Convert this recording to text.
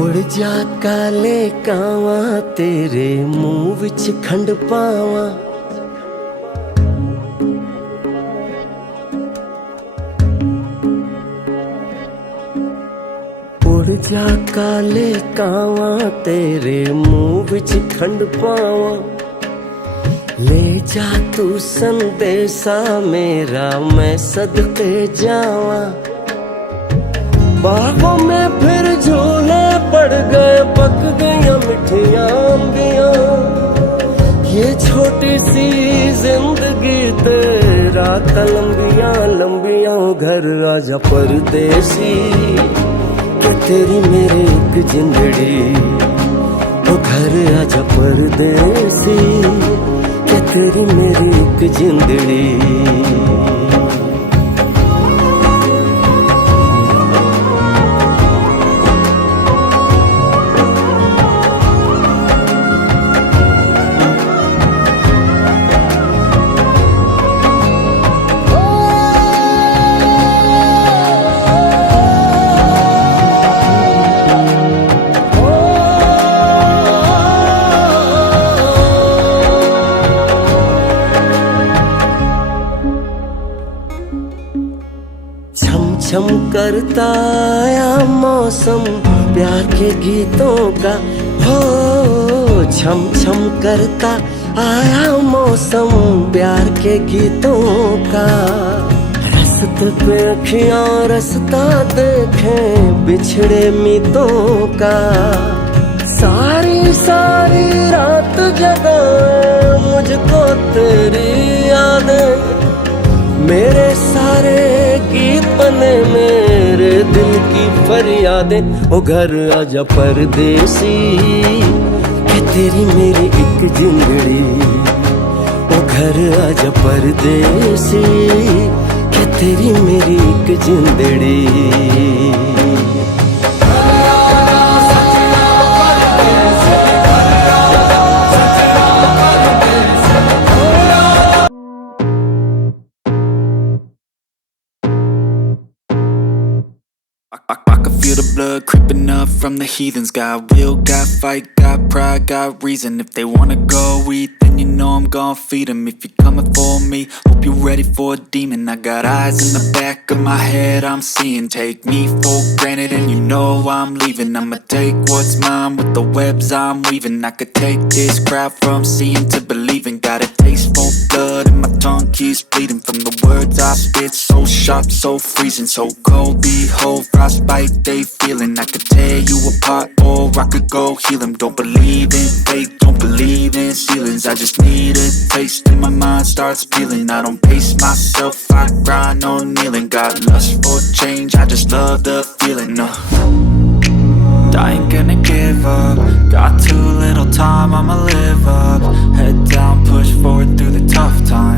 उड़ जा काले कावा तेरे मुंह विच खंड पावा। उड़ जा काले कावा तेरे मुंह विच खंड पावा। ले जा तू संदेशा मेरा मैं सदके जावा। बागों में फिर झूले पड़ गए पक गया मिठियां अंबियां। ये छोटी सी जिंदगी तेरा लंबियां लंबियां। घर आजा परदेसी कि तेरी मेरी एक जिंदड़ी। ओ घर आजा परदेसी कि तेरी मेरी एक जिंदड़ी। छम करता आया मौसम प्यार के गीतों का। हो छम छम करता आया मौसम प्यार के गीतों का। रस्ते पे अखियां रास्ता देखें बिछड़े मीतों का। सारी सारी रात जगाए मुझको तेरी यादें। मेरे सारे गीत बने मेरे दिल की फरियादें। ओ घर आजा परदेसी कि तेरी मेरी एक जिंदड़ी। ओ घर आजा परदेसी कि तेरी मेरी एक जिंदड़ी। I can feel the blood creeping up from the heathens. Got will, got fight, got pride, got reason. If they wanna go eat, then you know I'm gon' feed them. If you're coming for me, hope you're ready for a demon. I got eyes in the back of my head, I'm seeing. Take me for granted and you know I'm leaving. I'ma take what's mine with the webs I'm weaving. I could take this crowd from seeing to believing. Got a taste for blood and my tongue keeps bleeding. From the words I spit, so sharp, so freezing. So cold, behold, frostbite they feeling. I could tear you apart or I could go heal them. Don't believe in fate, don't believe in ceilings. I just need a taste and my mind starts peeling. I don't pace myself, I grind on kneeling. Got lust for change, I just love the feeling. I ain't gonna give up. Got too little time, I'ma live up. Head down, push forward through the tough times.